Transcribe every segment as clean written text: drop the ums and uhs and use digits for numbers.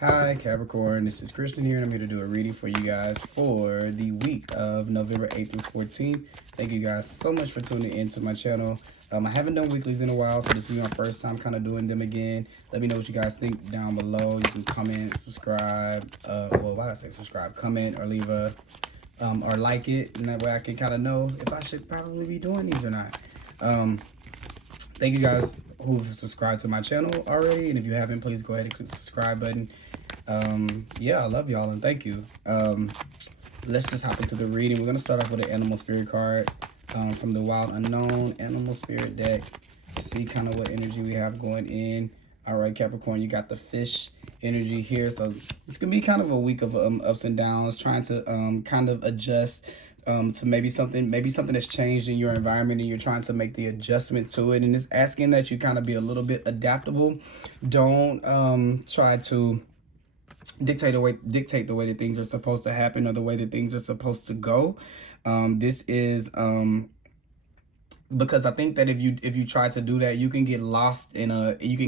Hi Capricorn, this is Christian here, and I'm here to do a reading for you guys for the week of November 8th through 14th. Thank you guys so much for tuning into my channel. I haven't done weeklies in a while, so this will be my first time kind of doing them again. Let me know what you guys think down below. You can comment, subscribe, well, why did I say subscribe? Comment or leave a, or like it, and that way I can kind of know if I should probably be doing these or not. Thank you guys who've subscribed to my channel already, and if you haven't, please go ahead and click the subscribe button. Yeah, I love y'all and thank you. Let's just hop into the reading. We're gonna start off with an animal spirit card from the Wild Unknown Animal Spirit deck. See kind of what energy we have going in. All right, Capricorn, you got the fish energy here, so it's gonna be kind of a week of ups and downs, trying to kind of adjust to maybe something that's changed in your environment, and you're trying to make the adjustment to it, and it's asking that you kind of be a little bit adaptable. Don't try to dictate the way that things are supposed to happen or the way that things are supposed to go. This is because I think that if you try to do that, you can get lost in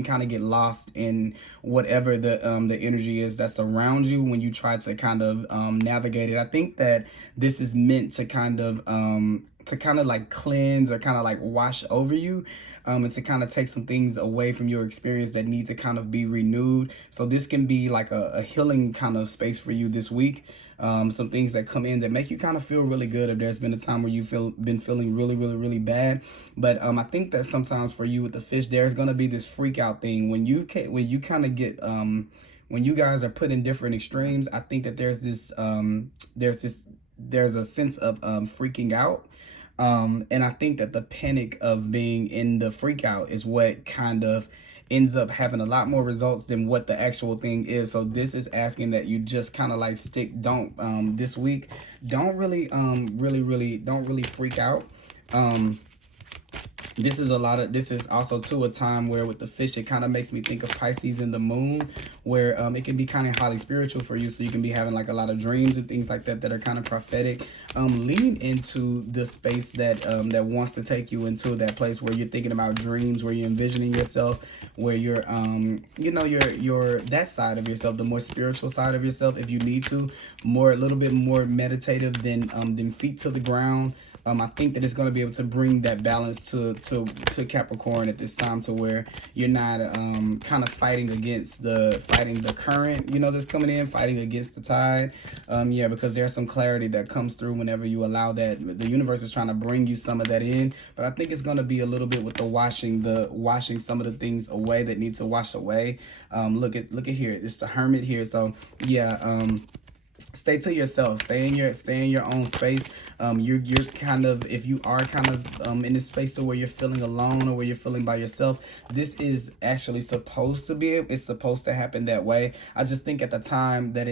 kind of get lost in whatever the energy is that's around you when you try to kind of navigate it. I think that this is meant to kind of like cleanse or kind of like wash over you, and to kind of take some things away from your experience that need to kind of be renewed. So this can be like a healing kind of space for you this week. Some things that come in that make you kind of feel really good if there's been a time where you've been feeling really bad. But I think that sometimes for you with the fish, there's going to be this freak out thing when you kind of get when you guys are put in different extremes. I think that there's a sense of freaking out. And I think that the panic of being in the freak out is what kind of ends up having a lot more results than what the actual thing is. So this is asking that you just kind of like this week, don't really freak out. This is also too a time where with the fish, it kind of makes me think of Pisces and the moon, where it can be kind of highly spiritual for you. So you can be having like a lot of dreams and things like that are kind of prophetic. Lean into the space that wants to take you into that place where you're thinking about dreams, where you're envisioning yourself, where you're you're that side of yourself, the more spiritual side of yourself, if you need to, a little bit more meditative than feet to the ground. I think that it's going to be able to bring that balance to Capricorn at this time, to where you're not kind of fighting the current, that's coming in, fighting against the tide. Yeah, because there's some clarity that comes through whenever you allow that. The universe is trying to bring you some of that in, but I think it's going to be a little bit with the washing some of the things away that need to wash away. Look at here. It's the Hermit here. So yeah, stay to yourself, stay in your own space. You're kind of, if you are kind of in this space to where you're feeling alone or where you're feeling by yourself, this is actually supposed to happen that way. I just think at the time that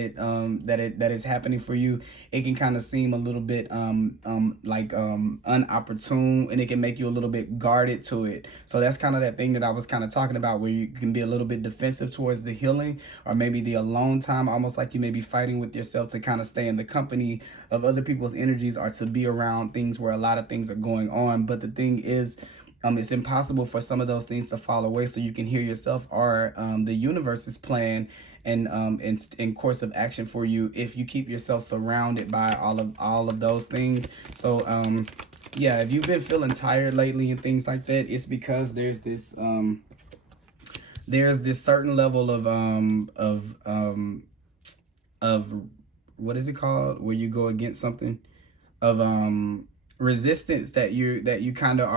that is happening for you, it can kind of seem a little bit unopportune, and it can make you a little bit guarded to it. So that's kind of that thing that I was kind of talking about, where you can be a little bit defensive towards the healing, or maybe the alone time, almost like you may be fighting with yourself to kind of stay in the company of other people's energies, or to be around things where a lot of things are going on. But the thing is, it's impossible for some of those things to fall away so you can hear yourself, or the universe's plan and in course of action for you, if you keep yourself surrounded by all of those things. So yeah, if you've been feeling tired lately and things like that, it's because there's this certain level of what is it called, where you go against something, of resistance that you kind of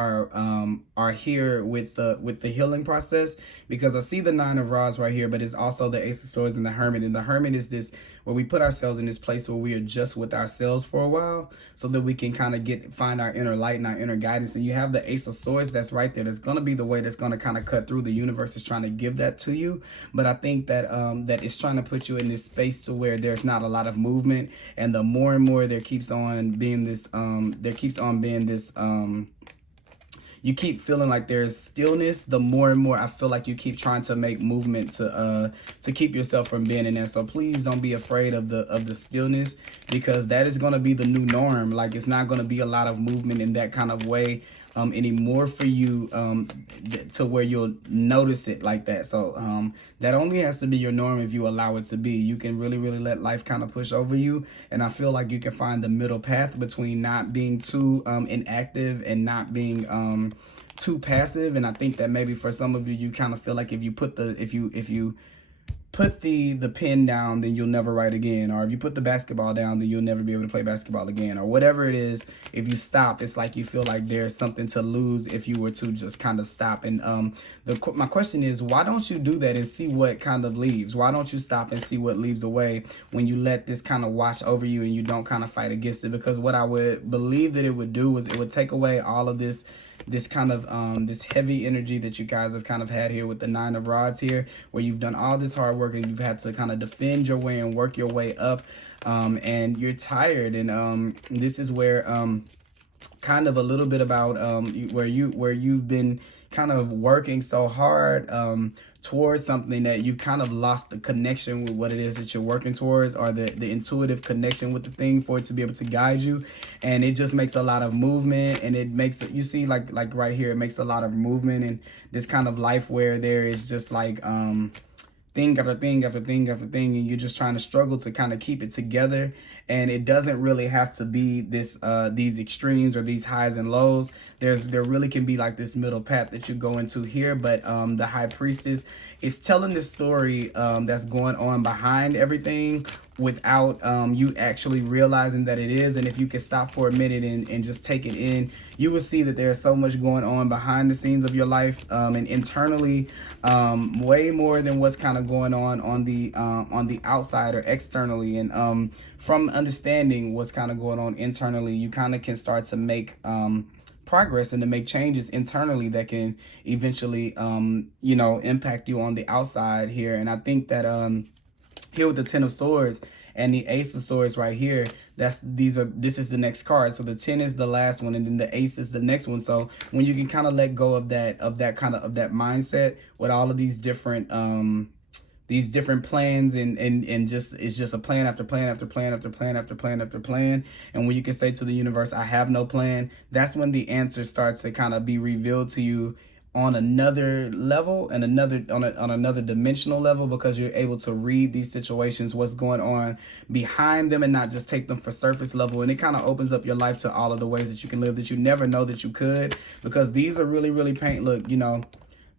are here with the healing process. Because I see the Nine of Rods right here, but it's also the Ace of Swords and the Hermit. And the Hermit is this, where we put ourselves in this place where we are just with ourselves for a while, so that we can kind of find our inner light and our inner guidance. And you have the Ace of Swords that's right there. That's going to be the way that's going to kind of cut through. The universe is trying to give that to you, but I think that that it's trying to put you in this space to where there's not a lot of movement. And the more and more there keeps on being this you keep feeling like there's stillness, the more and more I feel like you keep trying to make movement to keep yourself from being in there. So please don't be afraid of the stillness, because that is going to be the new norm. Like, it's not going to be a lot of movement in that kind of way anymore for you, to where you'll notice it like that. So that only has to be your norm if you allow it to be. You can really, really let life kind of push over you. And I feel like you can find the middle path between not being too inactive and not being too passive. And I think that maybe for some of you, you kind of feel like if you put the pen down, then you'll never write again. Or if you put the basketball down, then you'll never be able to play basketball again. Or whatever it is, if you stop, it's like you feel like there's something to lose if you were to just kind of stop. And my question is, why don't you do that and see what kind of leaves? Why don't you stop and see what leaves away when you let this kind of wash over you and you don't kind of fight against it? Because what I would believe that it would do is it would take away all of this kind of this heavy energy that you guys have kind of had here with the 9 of Rods here, where you've done all this hard work and you've had to kind of defend your way and work your way up, and you're tired. And this is where kind of a little bit about where you've been kind of working so hard towards something that you've kind of lost the connection with what it is that you're working towards, or the intuitive connection with the thing for it to be able to guide you. And it just makes a lot of movement, and it makes it, you see, like right here, it makes a lot of movement in this kind of life where there is just like thing after thing after thing after thing, and you're just trying to struggle to kind of keep it together. And it doesn't really have to be this these extremes or these highs and lows. There really can be like this middle path that you go into here. But the High Priestess is telling this story that's going on behind everything without you actually realizing that it is. And if you can stop for a minute and just take it in, you will see that there's so much going on behind the scenes of your life, and internally, way more than what's kind of going on the outside or externally. And from understanding what's kind of going on internally, you kind of can start to make progress and to make changes internally that can eventually impact you on the outside here. And I think that here with the 10 of Swords and the Ace of Swords right here, this is the next card. So the 10 is the last one, and then the Ace is the next one. So when you can kind of let go of that mindset with all of these different plans, and just it's just a plan after plan after plan after plan after plan after plan. And when you can say to the universe, I have no plan, that's when the answer starts to kind of be revealed to you on another level and on another dimensional level, because you're able to read these situations, what's going on behind them, and not just take them for surface level. And it kind of opens up your life to all of the ways that you can live that you never know that you could, because these are really, really look,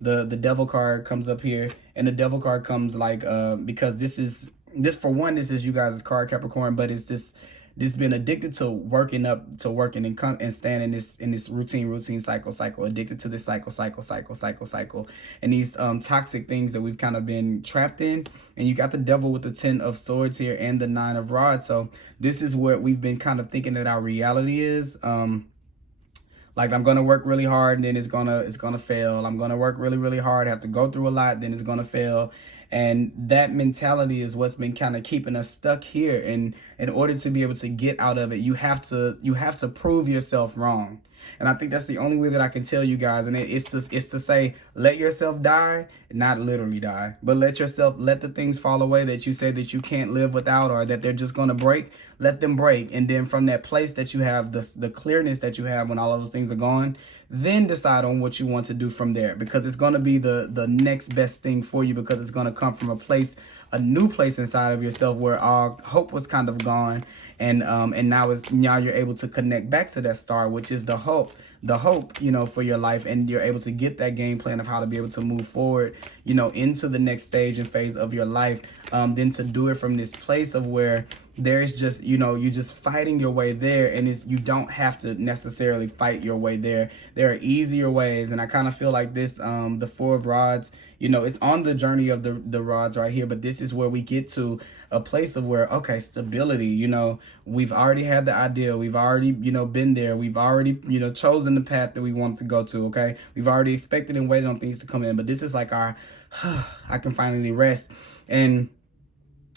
the Devil card comes up here, and the Devil card comes like because this is you guys' card, Capricorn, but it's this been addicted to working and staying in this routine cycle, addicted to this cycle, and these toxic things that we've kind of been trapped in. And you got the Devil with the 10 of Swords here and the 9 of Rods. So this is what we've been kind of thinking that our reality is. Like, I'm going to work really hard and then it's going to fail. I'm going to work really, really hard, have to go through a lot, then it's going to fail. And that mentality is what's been kind of keeping us stuck here. And in order to be able to get out of it, you have to prove yourself wrong. And I think that's the only way that I can tell you guys. And it's to say, let yourself die, not literally die, but let the things fall away that you say that you can't live without, or that they're just going to break. Let them break. And then from that place that you have, the clearness that you have when all of those things are gone, then decide on what you want to do from there, because it's going to be the next best thing for you, because it's going to come from a new place inside of yourself where all hope was kind of gone. And now you're able to connect back to that star, which is the hope, for your life. And you're able to get that game plan of how to be able to move forward, into the next stage and phase of your life. Then to do it from this place of where there's just, you're just fighting your way there, and you don't have to necessarily fight your way there. There are easier ways. And I kind of feel like this, the 4 of Rods, it's on the journey of the rods right here, but this is where we get to a place of where, okay, stability, we've already had the idea. We've already, been there. We've already, chosen the path that we want to go to. Okay. We've already expected and waited on things to come in, but this is like our, I can finally rest. And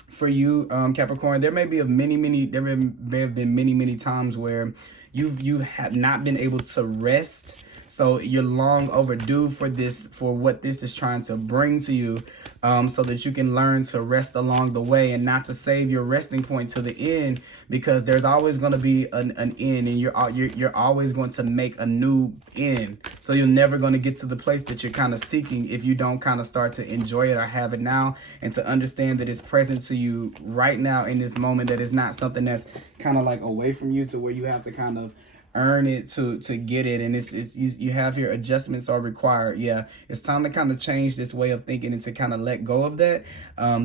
for you, Capricorn, there may have been many times where you have not been able to rest So you're long overdue for this, for what this is trying to bring to you, so that you can learn to rest along the way and not to save your resting point to the end, because there's always going to be an end, and you're always going to make a new end. So you're never going to get to the place that you're kind of seeking if you don't kind of start to enjoy it or have it now, and to understand that it's present to you right now in this moment, that it's not something that's kind of like away from you to where you have to kind of earn it to get it. And it's you have your adjustments are required. Yeah, it's time to kind of change this way of thinking and to kind of let go of that,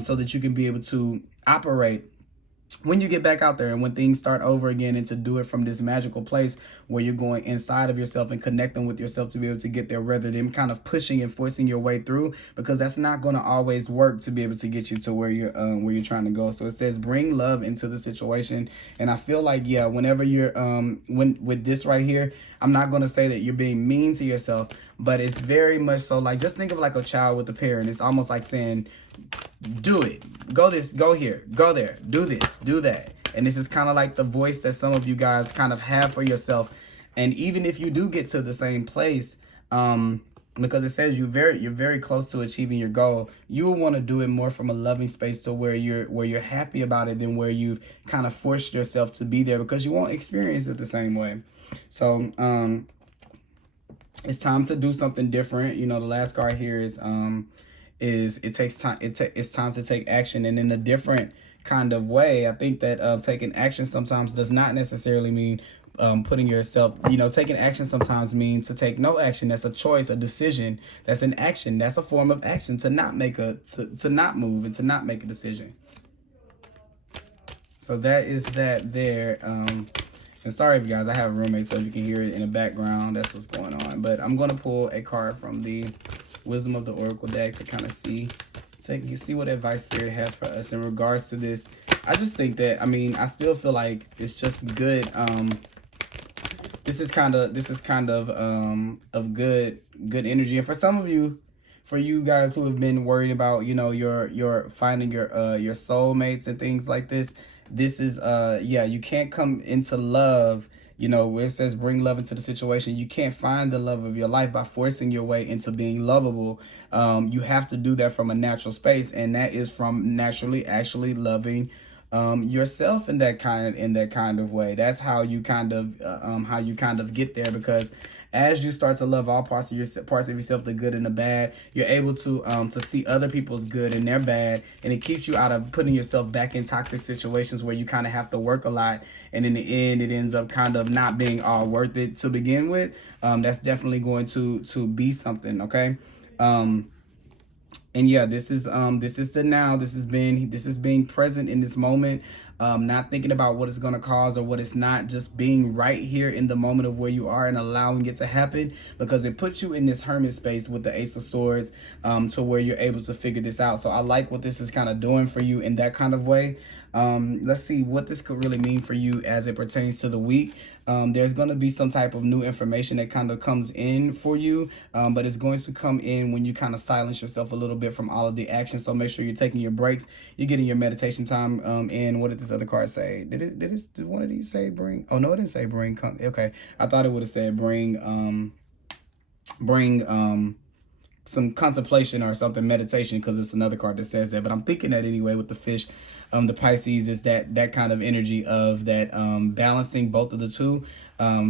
so that you can be able to operate when you get back out there and when things start over again, and to do it from this magical place where you're going inside of yourself and connecting with yourself to be able to get there, rather than kind of pushing and forcing your way through, because that's not going to always work to be able to get you to where you're trying to go. So it says bring love into the situation. And I feel like, yeah, whenever you're with this right here, I'm not going to say that you're being mean to yourself, but it's very much so like, just think of like a child with a parent. It's almost like saying, do it, go this, go here, go there, do this, do that. And this is kind of like the voice that some of you guys kind of have for yourself. And even if you do get to the same place, because it says you're very close to achieving your goal, you will want to do it more from a loving space, to where you're happy about it, than where you've kind of forced yourself to be there, because you won't experience it the same way. So it's time to do something different. You know, the last card here is it takes time. It's time to take action, and in a different kind of way. I think that taking action sometimes does not necessarily mean putting yourself, taking action sometimes means to take no action. That's a choice, a decision. That's an action. That's a form of action, to not make to not move and to not make a decision. So that is that there. And sorry, if you guys, I have a roommate, so if you can hear it in the background, that's what's going on. But I'm going to pull a card from the Wisdom of the Oracle deck to kind of see what advice Spirit has for us in regards to this. I just think that, I still feel like it's just good. This is kind of good energy. And for some of you, for you guys who have been worried about, your finding your soulmates and things like this, this is you can't come into love, where it says bring love into the situation. You can't find the love of your life by forcing your way into being lovable. You have to do that from a natural space, and that is from naturally actually loving yourself in that kind of way. That's how you kind of get there, because as you start to love all parts of yourself, the good and the bad, you're able to see other people's good and their bad, and it keeps you out of putting yourself back in toxic situations where you kind of have to work a lot, and in the end, it ends up kind of not being all worth it to begin with. That's definitely going to be something, okay? And yeah, this is the now. This is being present in this moment, not thinking about what it's going to cause or what it's not, just being right here in the moment of where you are and allowing it to happen, because it puts you in this hermit space with the Ace of Swords, to where you're able to figure this out. So I like what this is kind of doing for you in that kind of way. Let's see what this could really mean for you as it pertains to the week. There's going to be some type of new information that kind of comes in for you, but it's going to come in when you kind of silence yourself a little bit from all of the action. So make sure you're taking your breaks, you're getting your meditation time. And what did this other card say? Did one of these say bring? Oh no, it didn't say bring. Okay, I thought it would have said bring some contemplation or something, meditation, because it's another card that says that. But I'm thinking that anyway with the fish. The Pisces is that kind of energy of that balancing both of the two,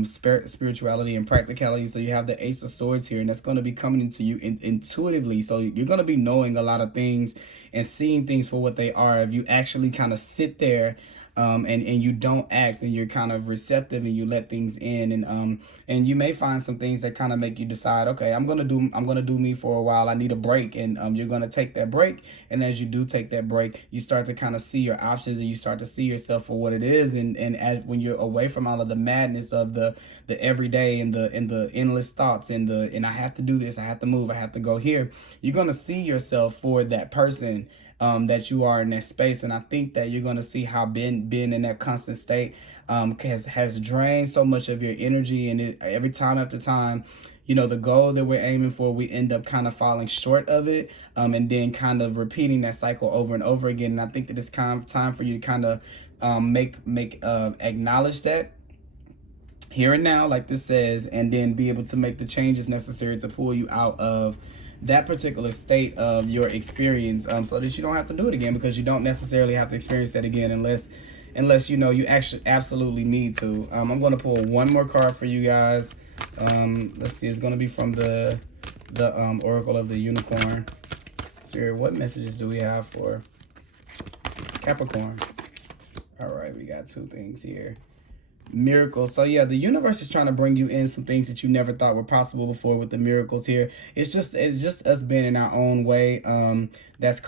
spirituality and practicality. So you have the Ace of Swords here, and that's going to be coming into you intuitively. So you're going to be knowing a lot of things and seeing things for what they are. If you actually kind of sit there and you don't act, and you're kind of receptive and you let things in, and you may find some things that kind of make you decide, okay, I'm gonna do me for a while. I need a break, and you're gonna take that break. And as you do take that break, you start to kind of see your options, and you start to see yourself for what it is. And when you're away from all of the madness of the everyday and the endless thoughts and I have to do this, I have to move, I have to go here, you're gonna see yourself for that person that you are in that space. And I think that you're going to see how being in that constant state has drained so much of your energy. And every time after time, the goal that we're aiming for, we end up kind of falling short of it, and then kind of repeating that cycle over and over again. And I think that it's time for you to kind of acknowledge that, here and now, like this says, and then be able to make the changes necessary to pull you out of that particular state of your experience, so that you don't have to do it again, because you don't necessarily have to experience that again unless you know you actually absolutely need to. I'm going to pull one more card for you guys. Let's see, it's going to be from the Oracle of the Unicorn. Spirit, what messages do we have for Capricorn? All right, we got two things here. Miracles. So yeah, the universe is trying to bring you in some things that you never thought were possible before with the miracles here. It's just us being in our own way that's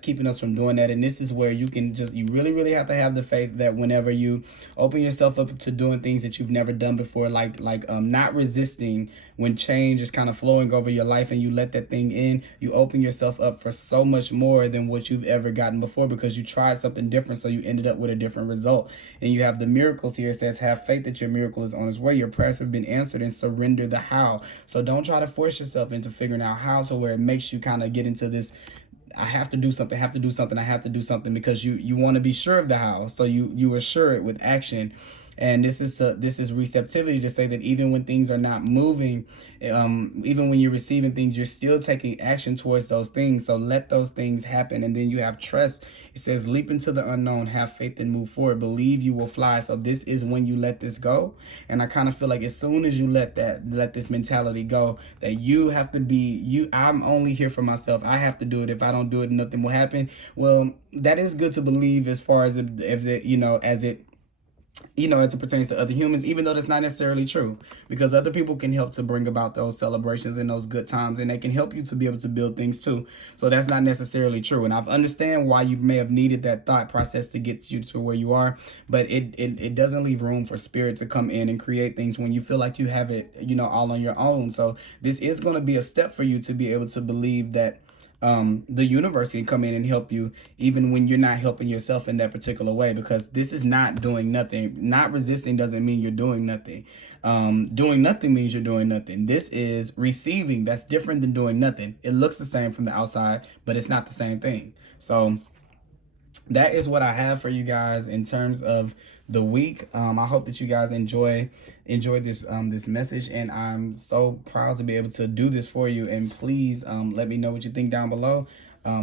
keeping us from doing that. And this is where you really have to have the faith that whenever you open yourself up to doing things that you've never done before, like not resisting when change is kind of flowing over your life, and you let that thing in, you open yourself up for so much more than what you've ever gotten before, because you tried something different, so you ended up with a different result. And you have the miracles here. It says, have faith that your miracle is on its way. Your prayers have been answered, and surrender the how. So don't try to force yourself into figuring out how, so where it makes you kind of get into this, I have to do something, because you want to be sure of the how. So you assure it with action. And this is receptivity to say that even when things are not moving, even when you're receiving things, you're still taking action towards those things. So let those things happen. And then you have trust. It says, leap into the unknown, have faith and move forward, believe you will fly. So this is when you let this go. And I kind of feel like as soon as you let this mentality go, that you have to be, I'm only here for myself. I have to do it. If I don't do it, nothing will happen. Well, that is good to believe as far as as it pertains to other humans, even though that's not necessarily true, because other people can help to bring about those celebrations and those good times, and they can help you to be able to build things too. So that's not necessarily true. And I understand why you may have needed that thought process to get you to where you are, but it doesn't leave room for spirit to come in and create things when you feel like you have it, all on your own. So this is going to be a step for you to be able to believe that the universe can come in and help you even when you're not helping yourself in that particular way, because this is not doing nothing. Not resisting doesn't mean you're doing nothing. Doing nothing means you're doing nothing. This is receiving. That's different than doing nothing. It looks the same from the outside, but it's not the same thing. So that is what I have for you guys in terms of the week. I hope that you guys enjoy this message, and I'm so proud to be able to do this for you. And please let me know what you think down below.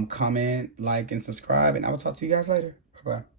Comment, like, and subscribe, and I will talk to you guys later. Bye bye.